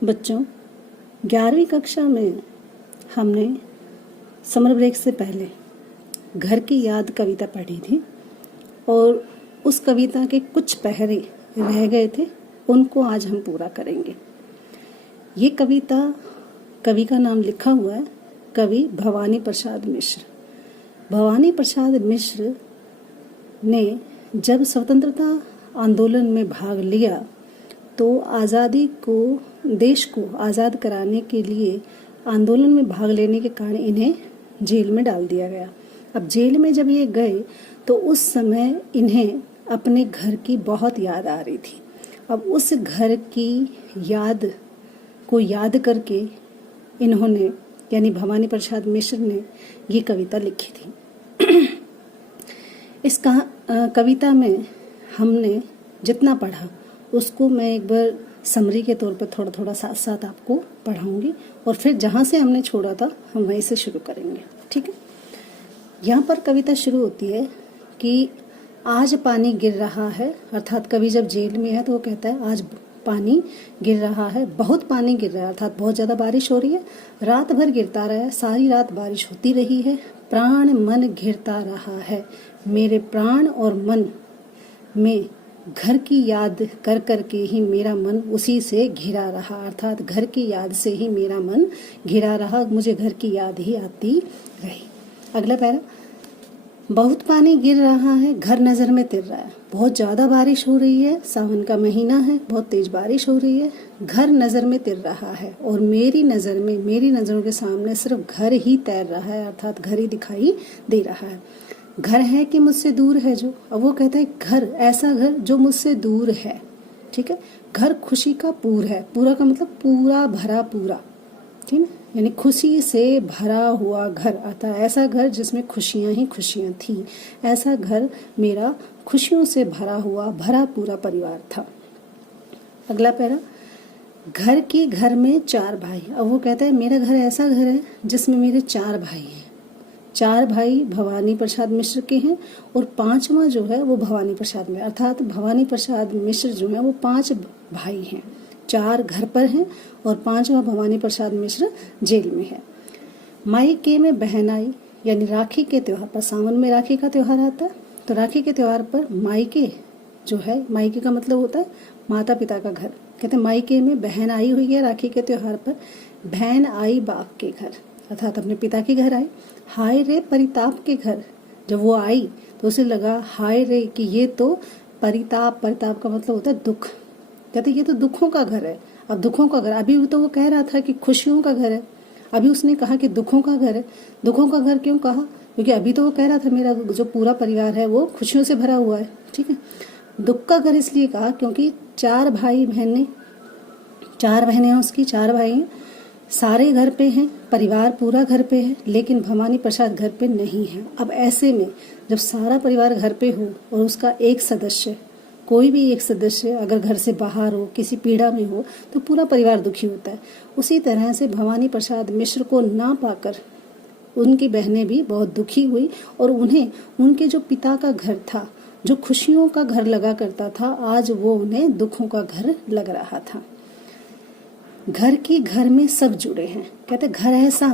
बच्चों, 11वीं कक्षा में हमने समर ब्रेक से पहले घर की याद कविता पढ़ी थी और उस कविता के कुछ पहरे रह गए थे, उनको आज हम पूरा करेंगे। ये कविता, कवि का नाम लिखा हुआ है कवि भवानी प्रसाद मिश्र। भवानी प्रसाद मिश्र ने जब स्वतंत्रता आंदोलन में भाग लिया तो आज़ादी को, देश को आज़ाद कराने के लिए आंदोलन में भाग लेने के कारण इन्हें जेल में डाल दिया गया। अब जेल में जब ये गए तो उस समय इन्हें अपने घर की बहुत याद आ रही थी। अब उस घर की याद को याद करके इन्होंने, यानी भवानी प्रसाद मिश्र ने, ये कविता लिखी थी। इस कविता में हमने जितना पढ़ा उसको मैं एक बार समरी के तौर पर थोड़ा थोड़ा साथ साथ आपको पढ़ाऊंगी और फिर जहाँ से हमने छोड़ा था हम वहीं से शुरू करेंगे, ठीक है। यहाँ पर कविता शुरू होती है कि आज पानी गिर रहा है, अर्थात कवि जब जेल में है तो वो कहता है आज पानी गिर रहा है, बहुत पानी गिर रहा है, अर्थात बहुत ज़्यादा बारिश हो रही है। रात भर गिरता रहा है, सारी रात बारिश होती रही है। प्राण मन घिरता रहा है, मेरे प्राण और मन में घर की याद कर कर के ही मेरा मन उसी से घिरा रहा, अर्थात घर की याद से ही मेरा मन घिरा रहा, मुझे घर की याद ही आती रही। अगला पैरा, बहुत पानी गिर रहा है, घर नज़र में तिर रहा है, बहुत ज़्यादा बारिश हो रही है, सावन का महीना है, बहुत तेज़ बारिश हो रही है, घर नज़र में तिर रहा है और मेरी नज़र में, मेरी नज़रों के सामने सिर्फ घर ही तैर रहा है, अर्थात घर ही दिखाई दे रहा है। घर है कि मुझसे दूर है जो, अब वो कहता है घर, ऐसा घर जो मुझसे दूर है, ठीक है। घर खुशी का पूर है, पूरा का मतलब पूरा भरा पूरा, ठीक है, यानी खुशी से भरा हुआ घर, अर्थात ऐसा घर जिसमें खुशियां ही खुशियां थी, ऐसा घर मेरा खुशियों से भरा हुआ भरा पूरा परिवार था। अगला पैरा, घर में 4 भाई, अब वो कहता है मेरा घर ऐसा घर है जिसमें मेरे 4 भाई हैं। 4 भाई भवानी प्रसाद मिश्र के हैं और 5वां जो है वो भवानी प्रसाद में, अर्थात भवानी प्रसाद मिश्र जो है वो 5 भाई हैं। 4 घर पर हैं और 5वां भवानी प्रसाद मिश्र जेल में है। मायके में बहन आई, यानी राखी के त्योहार पर, सावन में राखी का त्योहार आता है तो राखी के त्योहार पर मायके जो है, मायके का मतलब होता है माता पिता का घर, कहते हैं मायके में बहन आई हुई है राखी के त्योहार पर। बहन आई बाप के घर, अर्थात अपने पिता के घर आई। हाय रे परिताप के घर, जब वो आई तो उसे लगा हाय रे कि ये तो परिताप, परिताप का मतलब होता है दुख, कहते ये तो दुखों का घर है। अब दुखों का घर, अभी तो वो कह रहा था कि खुशियों का घर है, अभी उसने कहा कि दुखों का घर है। दुखों का घर क्यों कहा? क्योंकि अभी तो वो कह रहा था मेरा जो पूरा परिवार है वो खुशियों से भरा हुआ है, ठीक है। दुख का घर इसलिए कहा क्योंकि 4 भाई बहनें, 4 बहनें हैं उसकी, 4 भाई हैं, सारे घर पे हैं, परिवार पूरा घर पे है, लेकिन भवानी प्रसाद घर पे नहीं है। अब ऐसे में जब सारा परिवार घर पे हो और उसका एक सदस्य, कोई भी एक सदस्य अगर घर से बाहर हो, किसी पीड़ा में हो, तो पूरा परिवार दुखी होता है। उसी तरह से भवानी प्रसाद मिश्र को ना पाकर उनकी बहनें भी बहुत दुखी हुई और उन्हें उनके जो पिता का घर था, जो खुशियों का घर लगा करता था, आज वो उन्हें दुखों का घर लग रहा था। घर में सब जुड़े हैं, कहते घर ऐसा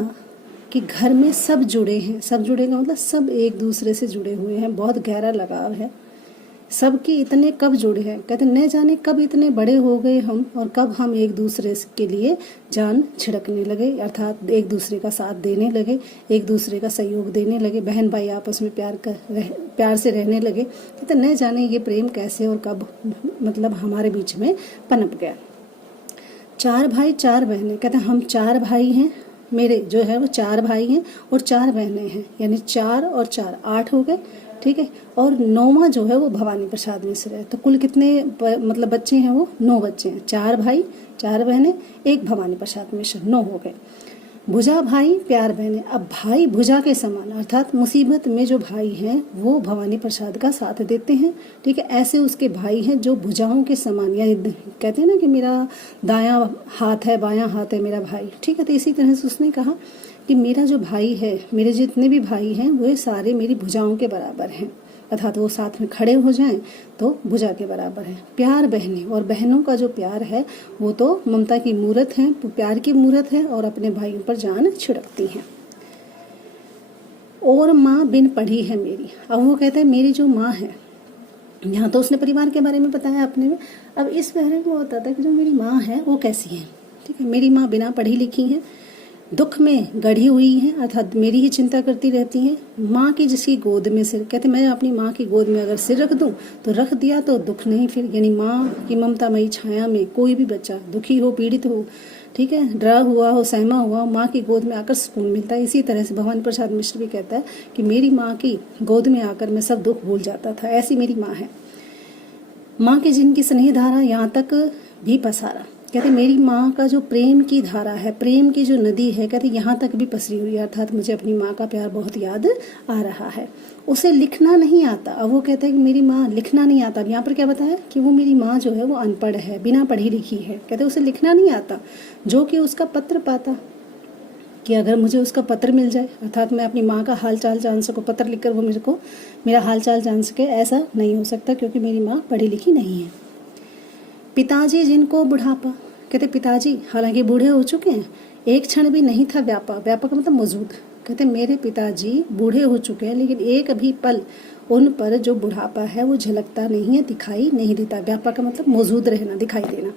कि घर में सब जुड़े हैं। सब जुड़े का मतलब सब एक दूसरे से जुड़े हुए हैं, बहुत गहरा लगाव है सबके। इतने कब जुड़े हैं, कहते न जाने कब इतने बड़े हो गए हम और कब हम एक दूसरे के लिए जान छिड़कने लगे, अर्थात एक दूसरे का साथ देने लगे, एक दूसरे का सहयोग देने लगे, बहन भाई आपस में प्यार से रहने लगे। कहते न जाने ये प्रेम कैसे और कब मतलब हमारे बीच में पनप गया। 4 भाई 4 बहनें, कहते हैं हम 4 भाई हैं, मेरे जो है वो 4 भाई हैं और 4 बहनें हैं, यानी 4 और 4 8 हो गए, ठीक है। और 9वां जो है वो भवानी प्रसाद मिश्र है। तो कुल कितने मतलब बच्चे हैं? वो 9 बच्चे हैं, 4 भाई 4 बहनें, 1 भवानी प्रसाद मिश्र, 9 हो गए। भुजा भाई प्यार बहनें, अब भाई भुजा के समान, अर्थात मुसीबत में जो भाई हैं वो भवानी प्रसाद का साथ देते हैं, ठीक है। ऐसे उसके भाई हैं जो भुजाओं के समान, यानी कहते हैं ना कि मेरा दायां हाथ है बायां हाथ है मेरा भाई, ठीक है। तो इसी तरह से उसने कहा कि मेरा जो भाई है, मेरे जितने भी भाई हैं वो सारे मेरी भुजाओं के बराबर हैं, अर्थात वो साथ में खड़े हो जाएं तो भुजा के बराबर है। प्यार बहनें, और बहनों का जो प्यार है वो तो ममता की मूरत है, प्यार की मूरत है और अपने भाइयों पर जान छिड़कती हैं। और माँ बिन पढ़ी है मेरी। अब वो कहता है मेरी जो माँ है, यहाँ तो उसने परिवार के बारे में बताया अपने में, अब इस बारे में वो बताता है कि जो मेरी माँ है वो कैसी है। ठीक है, मेरी माँ बिना पढ़ी लिखी है, दुख में गढ़ी हुई है, अर्थात मेरी ही चिंता करती रहती है। माँ की जिसकी गोद में सिर, कहते मैं अपनी माँ की गोद में अगर सिर रख दूं तो रख दिया तो दुख नहीं फिर, यानी माँ की ममतामयी छाया में कोई भी बच्चा दुखी हो, पीड़ित हो, ठीक है, डरा हुआ हो, सहमा हुआ, माँ की गोद में आकर सुकून मिलता है। इसी तरह से भगवान प्रसाद मिश्र भी कहता है कि मेरी माँ की गोद में आकर मैं सब दुख भूल जाता था, ऐसी मेरी माँ है। माँ की जिनकी स्नेह धारा यहाँ तक भी पसारा, कहते मेरी माँ का जो प्रेम की धारा है, प्रेम की जो नदी है, कहते यहाँ तक भी पसरी हुई है, अर्थात मुझे अपनी माँ का प्यार बहुत याद आ रहा है। उसे लिखना नहीं आता। अब वो कहता है कि मेरी माँ लिखना नहीं आता। अब यहाँ पर क्या बताया कि वो मेरी माँ जो है वो अनपढ़ है, बिना पढ़ी लिखी है, कहते उसे लिखना नहीं आता, जो कि उसका पत्र पाता, कि अगर मुझे उसका पत्र मिल जाए, अर्थात मैं अपनी माँ का हाल चाल जान सकूँ, पत्र लिखकर वो मेरे को मेरा हाल चाल जान सके, ऐसा नहीं हो सकता क्योंकि मेरी माँ पढ़ी लिखी नहीं है। पिताजी जिनको बुढ़ापा, कहते पिताजी हालांकि बूढ़े हो चुके हैं, एक क्षण भी नहीं था व्यापा, व्यापा का मतलब मौजूद, कहते मेरे पिताजी बूढ़े हो चुके हैं लेकिन एक भी पल उन पर जो बुढ़ापा है वो झलकता नहीं है, दिखाई नहीं देता। व्यापा का मतलब मौजूद रहना, दिखाई देना।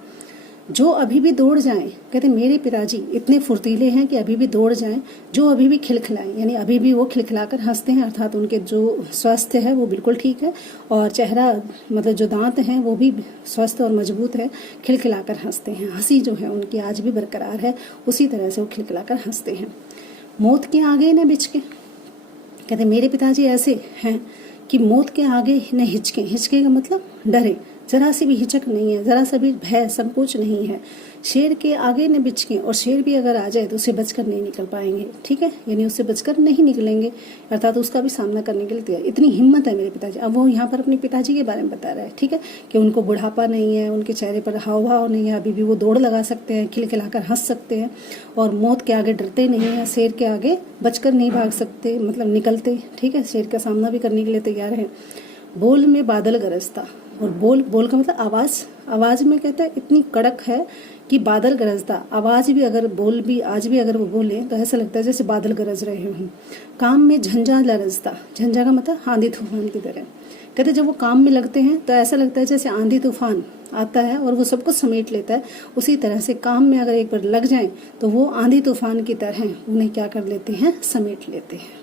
जो अभी भी दौड़ जाएं, कहते मेरे पिताजी इतने फुर्तीले हैं कि अभी भी दौड़ जाएं, जो अभी भी खिलखिलाएं, यानी अभी भी वो खिलखिलाकर हंसते हैं, अर्थात उनके जो स्वास्थ्य है वो बिल्कुल ठीक है और चेहरा मतलब जो दांत हैं वो भी स्वस्थ और मजबूत है, खिलखिलाकर हंसते हैं। हंसी जो है उनकी आज भी बरकरार है, उसी तरह से वो खिलखिलाकर हंसते हैं। मौत के आगे न बिचके, कहते मेरे पिताजी ऐसे हैं कि मौत के आगे न हिचके, हिचके का मतलब डरे, जरा सी भी हिचक नहीं है, जरा सा भी भय संकोच नहीं है। शेर के आगे न बिचके, और शेर भी अगर आ जाए तो उसे बचकर नहीं निकल पाएंगे, ठीक है, यानी उससे बचकर नहीं निकलेंगे, अर्थात उसका भी सामना करने के लिए तैयार, इतनी हिम्मत है मेरे पिताजी। अब वो यहाँ पर अपने पिताजी के बारे में बता रहा है, ठीक है, कि उनको बुढ़ापा नहीं है, उनके चेहरे पर हाव भाव नहीं है, अभी भी वो दौड़ लगा सकते हैं, खिलखिलाकर हंस सकते हैं और मौत के आगे डरते नहीं है, शेर के आगे बचकर नहीं भाग सकते, मतलब निकलते, ठीक है, शेर का सामना भी करने के लिए तैयार है। बोल में बादल गरजता, और बोल, बोल का मतलब आवाज़, आवाज़ में कहता है इतनी कड़क है कि बादल गरजता, आवाज़ भी अगर बोल भी आज भी अगर वो बोले तो ऐसा लगता है जैसे बादल गरज रहे हों। काम में झंझा लरजता, झंझा का मतलब आंधी तूफान की तरह, कहते जब वो काम में लगते हैं तो ऐसा लगता है जैसे आंधी तूफान आता है और वो सब कुछ समेट लेता है, उसी तरह से काम में अगर एक बार लग जाए तो वो आंधी तूफान की तरह उन्हें क्या कर लेते हैं, समेट लेते हैं।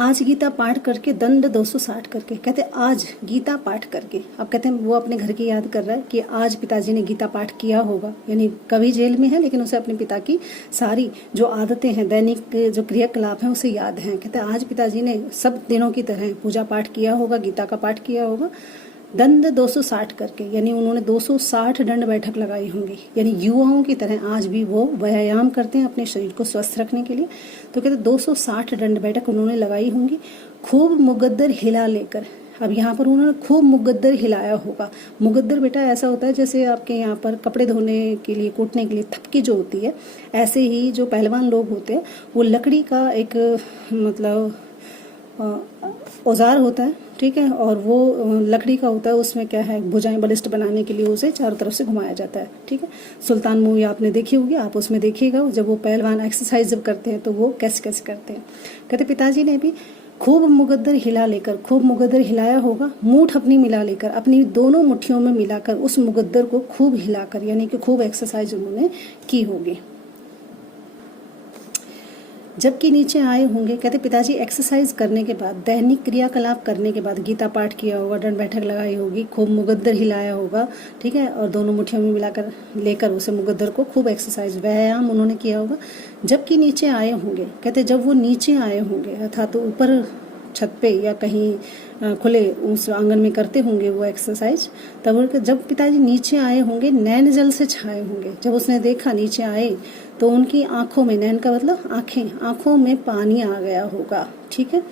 आज गीता पाठ करके दंड 260 करके, कहते आज गीता पाठ करके, अब कहते हैं वो अपने घर की याद कर रहा है कि आज पिताजी ने गीता पाठ किया होगा, यानी कवि जेल में है लेकिन उसे अपने पिता की सारी जो आदतें हैं, दैनिक जो क्रियाकलाप हैं उसे याद हैं। कहते हैं आज पिताजी ने सब दिनों की तरह पूजा पाठ किया होगा, गीता का पाठ किया होगा। दंड 260 करके, यानी उन्होंने 260 दंड बैठक लगाई होंगी, यानी युवाओं की तरह आज भी वो व्यायाम करते हैं अपने शरीर को स्वस्थ रखने के लिए। तो कहते 260 दंड बैठक उन्होंने लगाई होंगी। खूब मुकद्दर हिला लेकर, अब यहाँ पर उन्होंने खूब मुकद्दर हिलाया होगा। मुकद्दर बेटा ऐसा होता है जैसे आपके यहाँ पर कपड़े धोने के लिए, कूटने के लिए थपकी जो होती है, ऐसे ही जो पहलवान लोग होते हैं वो लकड़ी का एक मतलब औजार होता है, ठीक है, और वो लकड़ी का होता है, उसमें क्या है, भुजाएं बलिष्ठ बनाने के लिए उसे चारों तरफ से घुमाया जाता है, ठीक है। सुल्तान मूवी आपने देखी होगी, आप उसमें देखिएगा जब वो पहलवान एक्सरसाइज जब करते हैं तो वो कैसे कैसे करते हैं। कहते पिताजी ने भी खूब मुकद्दर हिला लेकर, खूब मुकद्दर हिलाया होगा, मूठ अपनी मिला लेकर, अपनी दोनों मुट्ठियों में मिलाकर उस मुकद्दर को खूब हिलाकर, यानी कि खूब एक्सरसाइज उन्होंने की होगी। जबकि नीचे आए होंगे, कहते पिताजी एक्सरसाइज करने के बाद, दैनिक क्रियाकलाप करने के बाद, गीता पाठ किया होगा, दंड बैठक लगाई होगी, खूब मुकद्दर हिलाया होगा, ठीक है, और दोनों मुट्ठियों में मिलाकर लेकर उसे मुकद्दर को खूब एक्सरसाइज व्यायाम उन्होंने किया होगा। जबकि नीचे आए होंगे, कहते जब वो नीचे आए होंगे अर्थात तो ऊपर छत पे या कहीं खुले उस आंगन में करते होंगे वो एक्सरसाइज, तब जब पिताजी नीचे आए होंगे नैन जल से छाए होंगे। जब उसने देखा नीचे आए तो उनकी आंखों में, नैन का मतलब आंखें, आंखों में पानी आ गया होगा, ठीक है,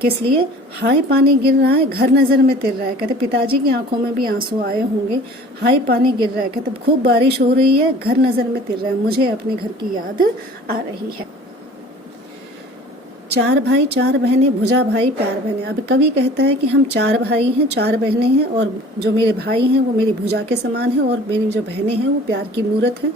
किस लिए, हाय पानी गिर रहा है, घर नज़र में तिर रहा है। कहते पिताजी की आंखों में भी आंसू आए होंगे, हाय पानी गिर रहा है, कहते खूब बारिश हो रही है, घर नज़र में तिर रहा है, मुझे अपने घर की याद आ रही है। चार भाई चार बहनें, भुजा भाई प्यार बहने। अब कवि कहता है कि हम चार भाई हैं, चार बहनें हैं, और जो मेरे भाई हैं वो मेरी भुजा के समान है, और मेरी जो बहनें हैं वो प्यार की मूरत है।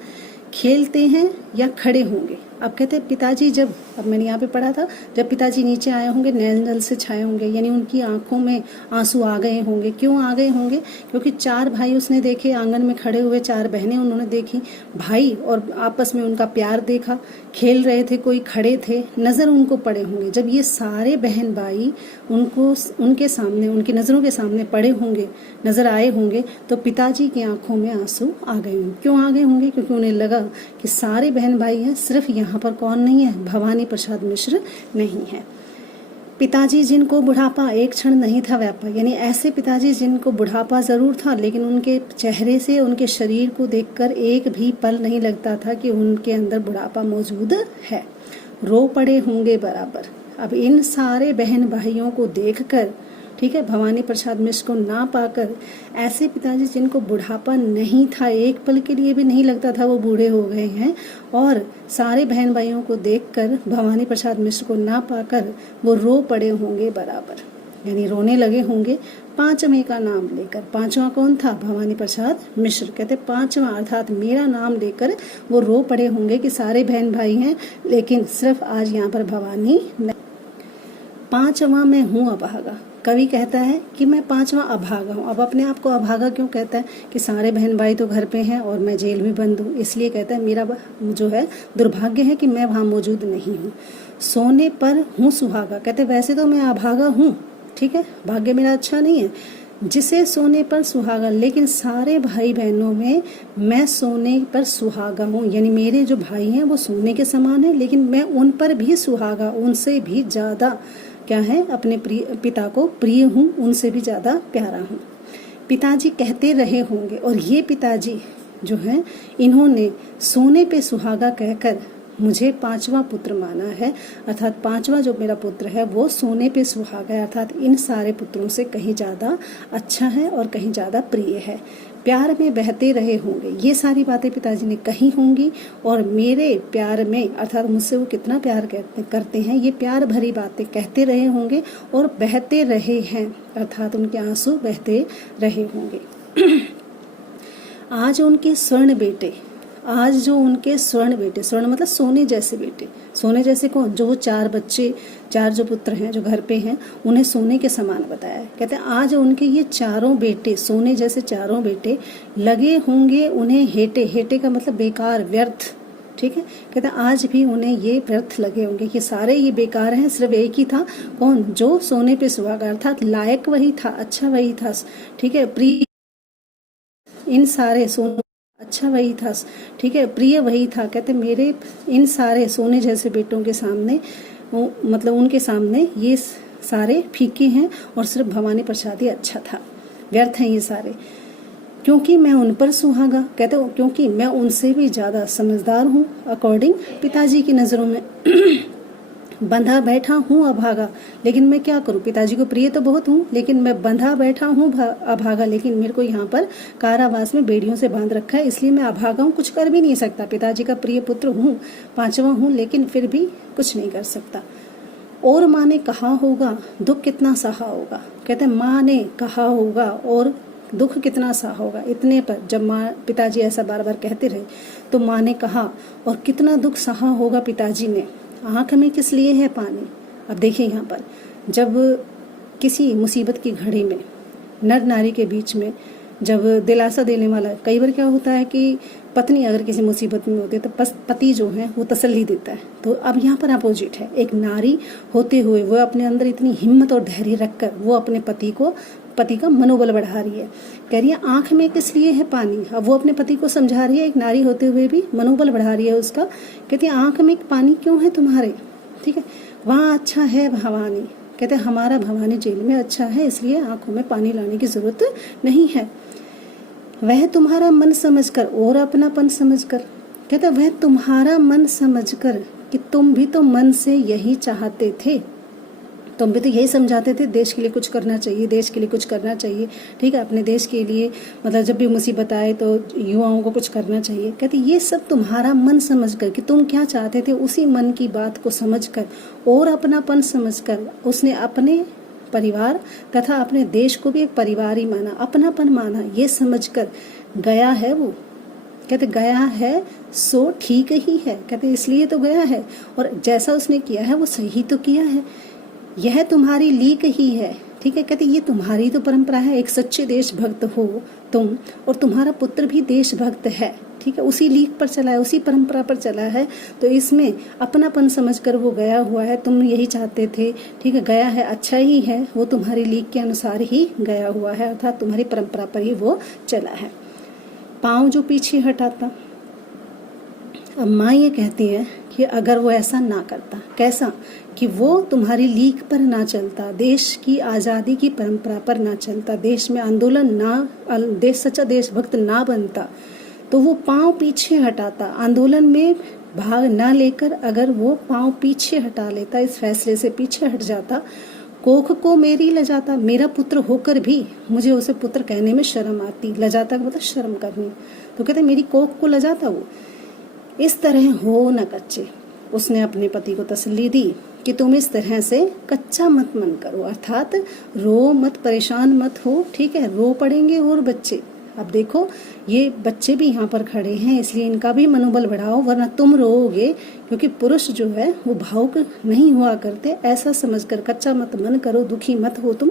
खेलते हैं या खड़े होंगे। अब कहते हैं पिताजी जब, अब मैंने यहाँ पे पढ़ा था, जब पिताजी नीचे आए होंगे नैन जल से छाए होंगे, यानी उनकी आंखों में आंसू आ गए होंगे। क्यों आ गए होंगे? क्योंकि चार भाई उसने देखे आंगन में खड़े हुए, चार बहनें उन्होंने देखी, भाई और आपस में उनका प्यार देखा, खेल रहे थे, कोई खड़े थे, नज़र उनको पड़े होंगे। जब ये सारे बहन भाई उनको उनके सामने, उनकी नज़रों के सामने पड़े होंगे, नज़र आए होंगे, तो पिताजी की आंखों में आंसू आ गए होंगे। क्यों आ गए होंगे? क्योंकि उन्हें लगा कि सारे बहन भाई हैं, सिर्फ यहाँ पर कौन नहीं है? भवानी प्रसाद मिश्र नहीं है। पिताजी जिनको बुढ़ापा एक क्षण नहीं था व्यापा, यानी ऐसे पिताजी जिनको बुढ़ापा जरूर था, लेकिन उनके चेहरे से, उनके शरीर को देखकर एक भी पल नहीं लगता था कि उनके अंदर बुढ़ापा मौजूद है। रो पड़े होंगे बराबर। अब इन सारे बहन भाइयों को देखकर, ठीक है, भवानी प्रसाद मिश्र को ना पाकर, ऐसे पिताजी जिनको बुढ़ापा नहीं था, एक पल के लिए भी नहीं लगता था वो बूढ़े हो गए हैं, और सारे बहन भाइयों को देखकर भवानी प्रसाद मिश्र को ना पाकर वो रो पड़े होंगे बराबर, यानी रोने लगे होंगे पांचवें का नाम लेकर। पांचवा कौन था? भवानी प्रसाद मिश्र। कहते पांचवा अर्थात मेरा नाम लेकर वो रो पड़े होंगे कि सारे बहन भाई हैं, लेकिन सिर्फ आज यहाँ पर भवानी नहीं। पांचवा मैं हूँ अभागा। कवि कहता है कि मैं पांचवा अभागा हूँ। अब अपने आप को अभागा क्यों कहता है? कि सारे बहन भाई तो घर पे हैं और मैं जेल में बंद हूँ, इसलिए कहता है मेरा जो है दुर्भाग्य है कि मैं वहाँ मौजूद नहीं हूँ। सोने पर हूँ सुहागा। कहते वैसे तो मैं अभागा हूँ, ठीक है, भाग्य मेरा अच्छा नहीं है, जिसे सोने पर सुहागा, लेकिन सारे भाई बहनों में मैं सोने पर सुहागा हूँ, यानी मेरे जो भाई हैं वो सोने के समान है, लेकिन मैं उन पर भी सुहागा, उनसे भी ज़्यादा क्या है, अपने पिता को प्रिय हूँ, उनसे भी ज़्यादा प्यारा हूँ। पिताजी कहते रहे होंगे, और ये पिताजी जो हैं इन्होंने सोने पे सुहागा कहकर मुझे पांचवा पुत्र माना है, अर्थात पांचवा जो मेरा पुत्र है वो सोने पे सुहागा है, अर्थात इन सारे पुत्रों से कहीं ज़्यादा अच्छा है और कहीं ज़्यादा प्रिय है। प्यार में बहते रहे होंगे, ये सारी बातें पिताजी ने कही होंगी, और मेरे प्यार में, अर्थात मुझसे वो कितना प्यार करते हैं, ये प्यार भरी बातें कहते रहे होंगे और बहते रहे हैं, अर्थात उनके आंसू बहते रहे होंगे। आज उनके स्वर्ण बेटे, आज जो उनके स्वर्ण बेटे, स्वर्ण मतलब सोने जैसे बेटे, सोने जैसे कौन? जो वो चार बच्चे, चार जो पुत्र हैं जो घर पे हैं, उन्हें सोने के समान बताया है। कहते हैं आज उनके ये चारों बेटे, सोने जैसे चारों बेटे, लगे होंगे उन्हें हेटे, हेटे का मतलब बेकार, व्यर्थ, ठीक है। कहते हैं आज भी उन्हें ये व्यर्थ लगे होंगे कि सारे ये बेकार हैं, सिर्फ एक ही था, कौन? जो सोने पे सुहागा, अर्थात लायक वही था, अच्छा वही था, ठीक है, प्रिय इन सारे सोने, अच्छा वही था, ठीक है, प्रिय वही था। कहते मेरे इन सारे सोने जैसे बेटों के सामने, मतलब उनके सामने ये सारे फीके हैं, और सिर्फ भवानी प्रसाद ही अच्छा था, व्यर्थ हैं ये सारे, क्योंकि मैं उन पर सुहागा। कहते हो क्योंकि मैं उनसे भी ज़्यादा समझदार हूँ अकॉर्डिंग पिताजी की नज़रों में। बंधा बैठा हूँ अभागा, लेकिन मैं क्या करूँ? पिताजी को प्रिय तो बहुत हूँ, लेकिन मैं बंधा बैठा हूँ अभागा, लेकिन मेरे को यहाँ पर कारावास में बेड़ियों से बांध रखा है, इसलिए मैं अभागा हूँ, कुछ कर भी नहीं सकता। पिताजी का प्रिय पुत्र हूँ, पांचवा हूँ, लेकिन फिर भी कुछ नहीं कर सकता। और माँ ने कहा होगा दुख कितना सहा होगा। कहते माँ ने कहा होगा और दुख कितना सहा होगा। इतने पर जब माँ, पिताजी ऐसा बार बार कहते रहे, तो माँ ने कहा और कितना दुख सहा होगा पिताजी ने। आँख में किस लिए है पानी। अब देखिए यहाँ पर, जब किसी मुसीबत की घड़ी में नर नारी के बीच में जब दिलासा देने वाला, कई बार क्या होता है कि पत्नी अगर किसी मुसीबत में होती है तो पति जो है वो तसल्ली देता है, तो अब यहाँ पर अपोजिट है। एक नारी होते हुए वो अपने अंदर इतनी हिम्मत और धैर्य रखकर वो अपने पति का मनोबल बढ़ा रही है। कह रही है आँख में किस लिए है पानी। अब वो अपने पति को समझा रही है, एक नारी होते हुए भी मनोबल बढ़ा रही है उसका। कहती है आँख में पानी क्यों है तुम्हारे, ठीक है, वहाँ अच्छा है भवानी। कहते हमारा भवानी जेल में अच्छा है, इसलिए आंखों में पानी लाने की जरूरत नहीं है। वह तुम्हारा मन समझकर और अपनापन समझकर। कहते वह तुम्हारा मन समझकर, कि तुम भी तो मन से यही चाहते थे, तुम भी तो यही समझाते थे, देश के लिए कुछ करना चाहिए, देश के लिए कुछ करना चाहिए, ठीक है, अपने देश के लिए, मतलब जब भी मुसीबत आए तो युवाओं को कुछ करना चाहिए। कहते ये सब तुम्हारा मन समझ कर, कि तुम क्या चाहते थे उसी मन की बात को समझ कर और अपनापन समझ कर उसने अपने परिवार तथा अपने देश को भी एक परिवार ही माना, अपनापन माना, ये समझ कर गया है वो। कहते गया है सो ठीक ही है, कहते इसलिए तो गया है, और जैसा उसने किया है वो सही तो किया है, यह तुम्हारी लीक ही है, ठीक है। कहते ये तुम्हारी तो परंपरा है, एक सच्चे देशभक्त हो तुम, और तुम्हारा पुत्र भी देशभक्त है, ठीक है, उसी लीक पर चला है, उसी परंपरा पर चला है, तो इसमें अपनापन समझकर वो गया हुआ है। तुम यही चाहते थे, ठीक है, गया है अच्छा ही है, वो तुम्हारी लीक के अनुसार ही गया हुआ है, अर्थात तुम्हारी परंपरा पर ही वो चला है। पाँव जो पीछे हटाता, अब माँ ये कहती है कि अगर वो ऐसा ना करता, कैसा, कि वो तुम्हारी लीक पर ना चलता, देश की आज़ादी की परंपरा पर ना चलता, देश में आंदोलन ना, देश सच्चा देशभक्त ना बनता, तो वो पाँव पीछे हटाता, आंदोलन में भाग ना लेकर अगर वो पाँव पीछे हटा लेता, इस फैसले से पीछे हट जाता, कोख को मेरी लजाता, मेरा पुत्र होकर भी मुझे उसे पुत्र कहने में शर्म आती, लजाता का मतलब शर्म करनी, तो कहते मेरी कोख को लजाता वो। इस तरह हो न कच्चे, उसने अपने पति को तसल्ली दी कि तुम इस तरह से कच्चा मत मन करो, अर्थात रो मत, परेशान मत हो, ठीक है, रो पड़ेंगे और बच्चे। अब देखो ये बच्चे भी यहाँ पर खड़े हैं, इसलिए इनका भी मनोबल बढ़ाओ, वरना तुम रोओगे, क्योंकि पुरुष जो है वो भावुक नहीं हुआ करते, ऐसा समझकर कच्चा मत मन करो, दुखी मत हो तुम,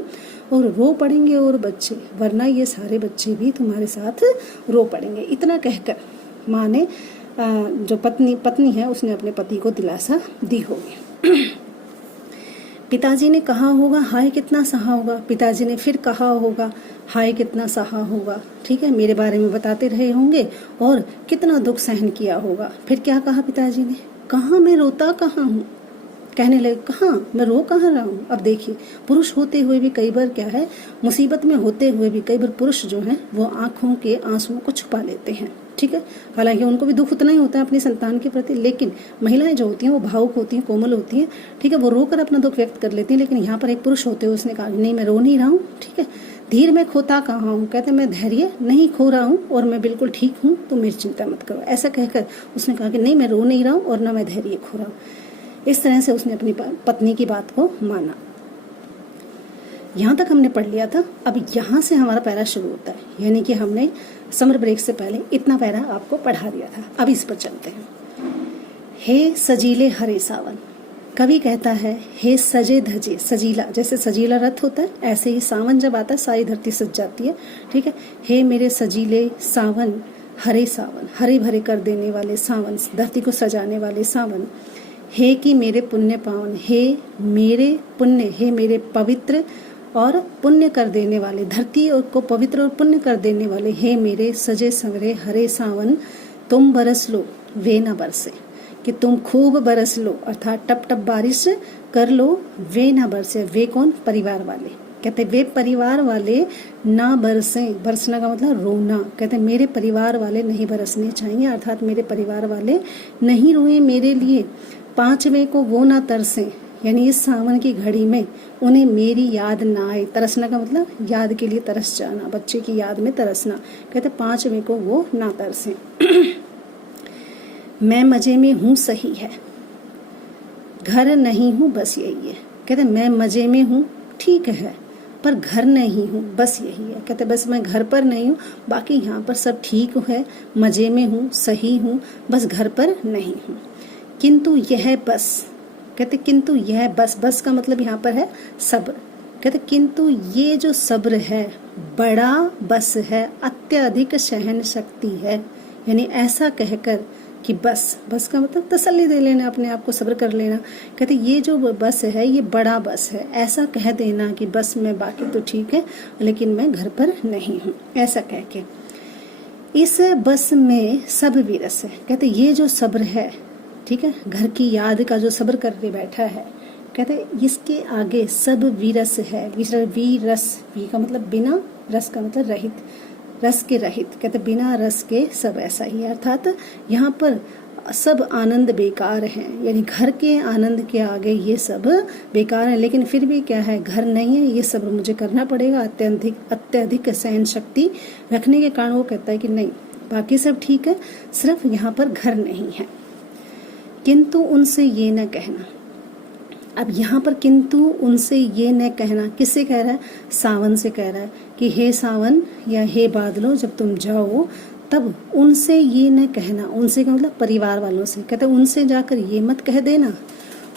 और रो पड़ेंगे और बच्चे, वरना ये सारे बच्चे भी तुम्हारे साथ रो पड़ेंगे। इतना कहकर माँ ने, जो पत्नी है, उसने अपने पति को दिलासा दी होगी। पिताजी ने कहा होगा हाय कितना सहा होगा, पिताजी ने फिर कहा होगा हाय कितना सहा होगा, ठीक है, मेरे बारे में बताते रहे होंगे और कितना दुख सहन किया होगा। फिर क्या कहा पिताजी ने, कहाँ मैं रोता कहाँ हूँ, कहने लगे कहाँ मैं रो कहाँ रहा हूँ। अब देखिए पुरुष होते हुए भी कई बार क्या है, मुसीबत में होते हुए भी कई बार पुरुष जो हैं वो आंखों के आंसुओं को छुपा लेते हैं, ठीक है, हालांकि उनको भी दुख उतना ही होता है अपनी संतान के प्रति, लेकिन महिलाएं जो होती हैं वो भावुक होती हैं, कोमल होती हैं, ठीक है, वो रोकर अपना दुख व्यक्त कर लेती हैं। लेकिन यहाँ पर एक पुरुष होते हुए उसने कहा नहीं मैं रो नहीं रहा हूँ, ठीक है, धीर में खोता कहाँ हूँ, कहते मैं धैर्य नहीं खो रहा हूँ और मैं बिल्कुल ठीक हूँ, तो मेरी चिंता मत करो। ऐसा कहकर उसने कहा कि नहीं मैं रो नहीं रहा हूँ और ना मैं धैर्य खो रहा हूँ। इस तरह से उसने अपनी पत्नी की बात को माना। यहाँ तक हमने पढ़ लिया था। अब यहाँ से हमारा पैरा शुरू होता है, यानी कि हमने समर ब्रेक से पहले इतना पैरा आपको पढ़ा दिया था। अब इस पर चलते हैं। हे सजीले हरे सावन, कवि कहता है हे सजे धजे, सजीला जैसे सजीला रथ होता है, ऐसे ही सावन जब आता है सारी धरती सज जाती है, ठीक है। हे मेरे सजीले सावन, हरे सावन, हरे भरे कर देने वाले सावन, धरती को सजाने वाले सावन। हे कि मेरे पुण्य पावन, हे मेरे पुण्य, हे मेरे पवित्र और पुण्य कर देने वाले, धरती को पवित्र और पुण्य कर देने वाले, हे मेरे सजे संवरे हरे सावन, तुम बरस लो वे न बरसे, कि तुम खूब बरस लो, अर्थात टप टप बारिश कर लो, वे न बरसे। वे कौन, परिवार वाले, कहते वे परिवार वाले ना बरसे, बरसना का मतलब रोना, कहते मेरे परिवार वाले नहीं बरसने चाहिए, अर्थात मेरे परिवार वाले नहीं रोए मेरे लिए। पांचवें को वो ना तरसे, यानी इस सावन की घड़ी में उन्हें मेरी याद ना आए। तरसना का मतलब याद के लिए तरस जाना, बच्चे की याद में तरसना, कहते पांचवें को वो ना तरसे। मैं मजे में हूँ सही है, घर नहीं हूँ बस यही है, कहते मैं मजे में हूँ ठीक है, पर घर नहीं हूँ बस यही है, कहते बस मैं घर पर नहीं हूँ, बाकी यहाँ पर सब ठीक है, मजे में हूँ, सही हूँ, बस घर पर नहीं हूँ। किंतु यह बस, कहते किंतु यह बस, बस का मतलब यहाँ पर है सब्र, कहते किंतु ये जो सब्र है बड़ा बस है, अत्यधिक सहन शक्ति है, यानी ऐसा कहकर कि बस, बस का मतलब तसल्ली दे लेना, अपने आप को सब्र कर लेना। कहते ये जो बस है ये बड़ा बस है, ऐसा कह देना कि बस मैं बाकी तो ठीक है लेकिन मैं घर पर नहीं हूँ, ऐसा कह के इस बस में सब विरस है। कहते ये जो सब्र है, ठीक है, घर की याद का जो सब्र करके बैठा है, कहते इसके आगे सब विरस है। वीरस, वी का मतलब बिना, रस का मतलब रहित, रस के रहित, कहते बिना रस के सब ऐसा ही है, अर्थात यहाँ पर सब आनंद बेकार हैं, यानी घर के आनंद के आगे ये सब बेकार है। लेकिन फिर भी क्या है, घर नहीं है, ये सब मुझे करना पड़ेगा। अत्यधिक सहन शक्ति रखने के कारण वो कहता है कि नहीं, बाकी सब ठीक है, सिर्फ यहाँ पर घर नहीं है। किंतु उनसे ये न कहना। अब यहाँ पर किंतु उनसे ये न कहना किससे कह रहा है? सावन से कह रहा है कि हे सावन या हे बादलों, जब तुम जाओ तब उनसे ये न कहना। उनसे का मतलब परिवार वालों से। कहते उनसे जाकर ये मत कह देना,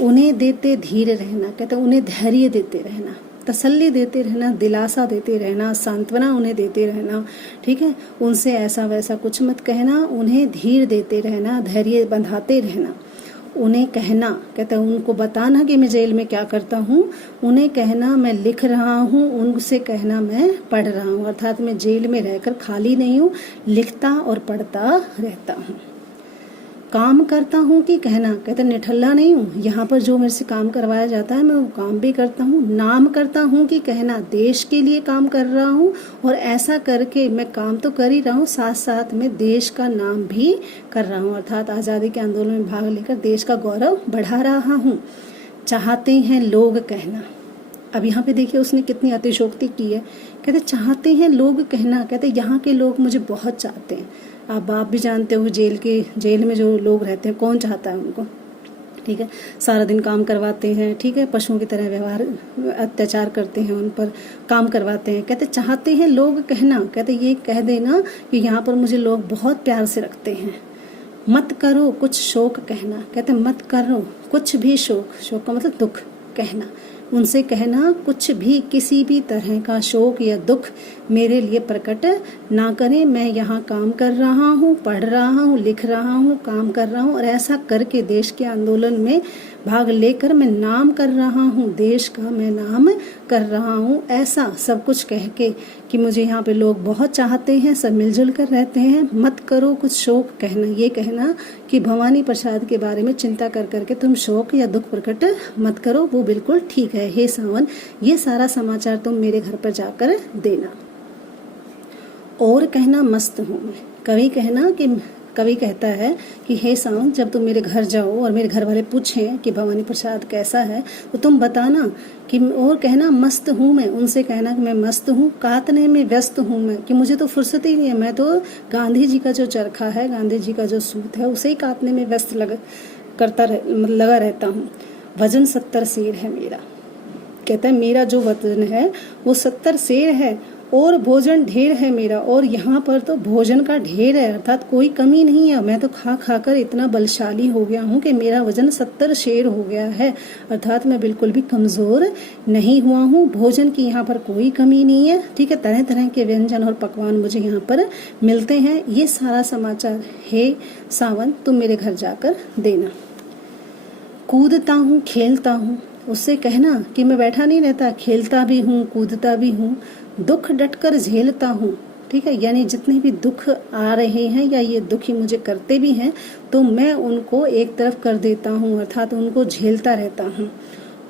उन्हें देते धीर रहना। कहते उन्हें धैर्य देते रहना, तसल्ली देते रहना, दिलासा देते रहना, सांत्वना उन्हें देते रहना। ठीक है, उनसे ऐसा वैसा कुछ मत कहना, उन्हें धीर देते रहना, धैर्य बंधाते रहना। उन्हें कहना, कहते हैं उनको बताना कि मैं जेल में क्या करता हूँ, उन्हें कहना मैं लिख रहा हूँ, उनसे कहना मैं पढ़ रहा हूँ। अर्थात मैं जेल में रहकर खाली नहीं हूँ, लिखता और पढ़ता रहता हूँ। काम करता हूँ कि कहना, कहते निठल्ला नहीं हूँ, यहाँ पर जो मेरे से काम करवाया जाता है मैं वो काम भी करता हूँ। नाम करता हूँ कि कहना, देश के लिए काम कर रहा हूँ और ऐसा करके मैं काम तो कर ही रहा हूँ, साथ साथ में देश का नाम भी कर रहा हूँ। अर्थात आज़ादी के आंदोलन में भाग लेकर देश का गौरव बढ़ा रहा हूँ। चाहते हैं लोग कहना। अब यहाँ पे देखिए उसने कितनी अतिशोक्ति की है। कहते चाहते हैं लोग कहना, कहते यहाँ के लोग मुझे बहुत चाहते हैं। आप भी जानते हो जेल में जो लोग रहते हैं, कौन चाहता है उनको? ठीक है, सारा दिन काम करवाते हैं, ठीक है, पशुओं की तरह व्यवहार, अत्याचार करते हैं, उन पर काम करवाते हैं। कहते चाहते हैं लोग कहना, कहते ये कह देना कि यहाँ पर मुझे लोग बहुत प्यार से रखते हैं। मत करो कुछ शोक कहना, कहते मत करो कुछ भी शोक का मतलब दुख कहना। उनसे कहना कुछ भी, किसी भी तरह का शोक या दुख मेरे लिए प्रकट ना करें। मैं यहाँ काम कर रहा हूँ, पढ़ रहा हूँ, लिख रहा हूँ, काम कर रहा हूँ और ऐसा करके देश के आंदोलन में भाग लेकर मैं नाम कर रहा हूँ, देश का मैं नाम कर रहा हूँ। ऐसा सब कुछ कह के कि मुझे यहाँ पे लोग बहुत चाहते हैं, सब मिलजुल कर रहते हैं। मत करो कुछ शोक कहना, ये कहना कि भवानी प्रसाद के बारे में चिंता कर करके तुम शोक या दुख प्रकट मत करो, वो बिल्कुल ठीक है। हे सावन, ये सारा समाचार तुम मेरे घर पर जाकर देना। और कहना मस्त हूँ मैं। कवि कहता है कि हे सावन, जब तुम मेरे घर जाओ और मेरे घर वाले पूछें कि भवानी प्रसाद कैसा है, तो तुम बताना कि, और कहना मस्त हूँ मैं। उनसे कहना कि मैं मस्त हूँ, काटने में व्यस्त हूँ मैं, कि मुझे तो फुर्सत ही नहीं है, मैं तो गांधी जी का जो चरखा है, गांधी जी का जो सूत है, उसे ही काटने में व्यस्त लगा रहता हूँ। वजन 70 सेर है मेरा। कहता है मेरा जो वजन है वो 70 सेर है और भोजन ढेर है मेरा, और यहाँ पर तो भोजन का ढेर है, अर्थात कोई कमी नहीं है। मैं तो खा कर इतना बलशाली हो गया हूँ कि मेरा वजन 70 सेर हो गया है, अर्थात मैं बिल्कुल भी कमज़ोर नहीं हुआ हूँ। भोजन की यहाँ पर कोई कमी नहीं है, ठीक है, तरह तरह के व्यंजन और पकवान मुझे यहाँ पर मिलते हैं। ये सारा समाचार हे सावन तुम मेरे घर जाकर देना। कूदता हूँ खेलता हूँ, उससे कहना कि मैं बैठा नहीं रहता, खेलता भी हूँ, कूदता भी हूँ। दुख डटकर झेलता हूँ, ठीक है, यानी जितने भी दुख आ रहे हैं या ये दुखी मुझे करते भी हैं तो मैं उनको एक तरफ कर देता हूँ, अर्थात उनको झेलता रहता हूँ।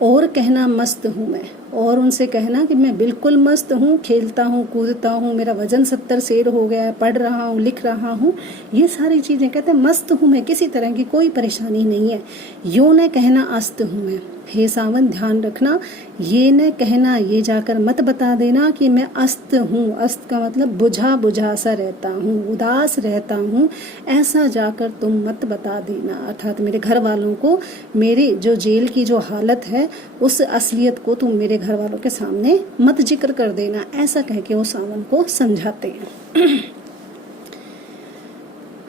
और कहना मस्त हूँ मैं, और उनसे कहना कि मैं बिल्कुल मस्त हूँ, खेलता हूँ, कूदता हूँ, मेरा वजन 70 सेर हो गया है, पढ़ रहा हूँ, लिख रहा हूँ, ये सारी चीज़ें। कहते हैं मस्त हूँ मैं, किसी तरह की कोई परेशानी नहीं है। यूँ न कहना अस्त हूँ मैं। हे सावन ध्यान रखना, ये न कहना, ये जाकर मत बता देना कि मैं अस्त हूँ। अस्त का मतलब बुझा सा रहता हूँ, उदास रहता हूँ, ऐसा जाकर तुम मत बता देना। अर्थात मेरे घर वालों को मेरे जो जेल की जो हालत है उस असलियत को तुम मेरे घर वालों के सामने मत जिक्र कर देना, ऐसा कह के वो सावन को समझाते हैं।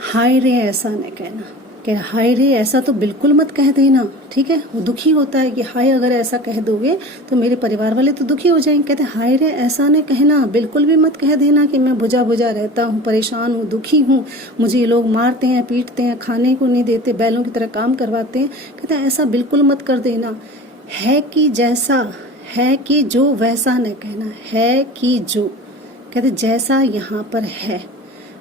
हाय रे ऐसा न कहना, कि हाय रे ऐसा तो बिल्कुल मत कह देना, ठीक है। वो दुखी होता है कि हाय अगर ऐसा कह दोगे तो मेरे परिवार वाले तो दुखी हो जाएंगे। कहते हाय रे ऐसा न कहना, बिल्कुल भी मत कह देना कि मैं बुझा रहता हूँ, परेशान हूँ, दुखी हूँ, मुझे ये लोग मारते हैं, पीटते हैं, खाने को नहीं देते, बैलों की तरह काम करवाते हैं। कहते ऐसा बिल्कुल मत कर देना। है कि जैसा, है कि जो वैसा न कहना, है कि जो, कहते जैसा यहाँ पर है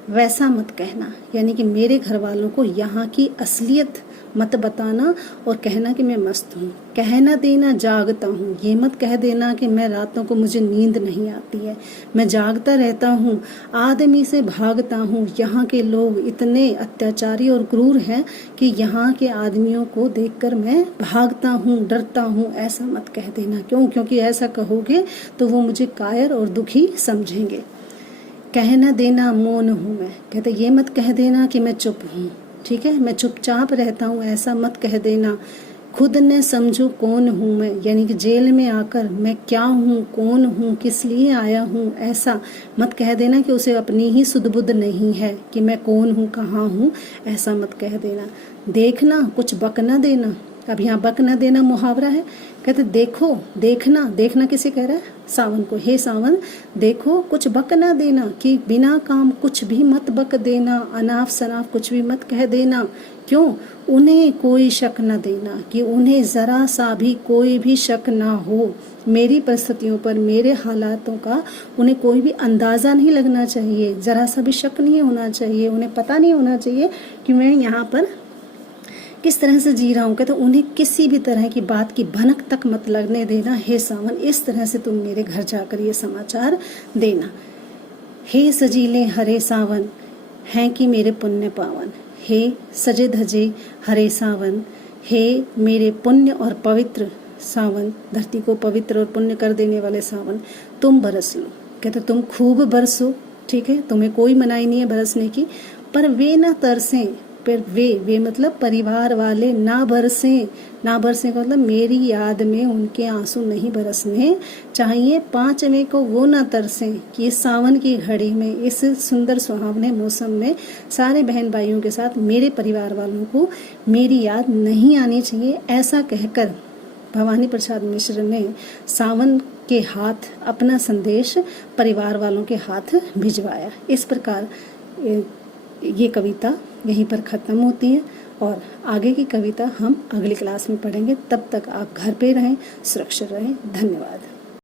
वैसा मत कहना, यानी कि मेरे घर वालों को यहाँ की असलियत मत बताना और कहना कि मैं मस्त हूँ। कहना देना जागता हूँ, ये मत कह देना कि मैं रातों को मुझे नींद नहीं आती है, मैं जागता रहता हूँ, आदमी से भागता हूँ। यहाँ के लोग इतने अत्याचारी और क्रूर हैं कि यहाँ के आदमियों को देखकर मैं भागता हूँ, डरता हूँ। ऐसा मत कह देना। क्यों? क्योंकि ऐसा कहोगे तो वो मुझे कायर और दुखी समझेंगे। कहना देना मौन हूँ मैं, कहते ये मत कह देना कि मैं चुप हूँ, ठीक है, मैं चुपचाप रहता हूँ, ऐसा मत कह देना। खुद ने समझो कौन हूँ मैं, यानी कि जेल में आकर मैं क्या हूँ, कौन हूँ, किस लिए आया हूँ, ऐसा मत कह देना कि उसे अपनी ही सुध बुध नहीं है कि मैं कौन हूँ, कहाँ हूँ, ऐसा मत कह देना। देखना कुछ बक न देना। अब यहाँ बक न देना मुहावरा है। कहते देखो, देखना, देखना किसे कह रहा है? सावन को। हे सावन, देखो कुछ बक न देना, कि बिना काम कुछ भी मत बक देना, अनाप शनाप कुछ भी मत कह देना। क्यों? उन्हें कोई शक न देना, कि उन्हें जरा सा भी कोई भी शक ना हो मेरी परिस्थितियों पर, मेरे हालातों का उन्हें कोई भी अंदाजा नहीं लगना चाहिए, जरा सा भी शक नहीं होना चाहिए, उन्हें पता नहीं होना चाहिए कि मैं यहाँ पर किस तरह से जी रहा हूँ। कहते उन्हें किसी भी तरह की बात की भनक तक मत लगने देना। हे सावन, इस तरह से तुम मेरे घर जाकर ये समाचार देना। हे सजीले हरे सावन, हैं कि मेरे पुण्य पावन। हे सजे धजे हरे सावन, हे मेरे पुण्य और पवित्र सावन, धरती को पवित्र और पुण्य कर देने वाले सावन, तुम बरस लो। कहते तुम खूब बरसो, ठीक है, तुम्हें कोई मनाही नहीं है बरसने की, पर वे न तरसें। पर वे मतलब परिवार वाले ना बरसें। ना बरसें का मतलब मेरी याद में उनके आंसू नहीं बरसने चाहिए। 5 मई को वो ना तरसें कि इस सावन की घड़ी में, इस सुंदर सुहावने मौसम में सारे बहन भाइयों के साथ मेरे परिवार वालों को मेरी याद नहीं आनी चाहिए। ऐसा कहकर भवानी प्रसाद मिश्र ने सावन के हाथ अपना संदेश परिवार वालों के हाथ भिजवाया। इस प्रकार ये कविता यहीं पर ख़त्म होती है और आगे की कविता हम अगली क्लास में पढ़ेंगे। तब तक आप घर पे रहें, सुरक्षित रहें। धन्यवाद।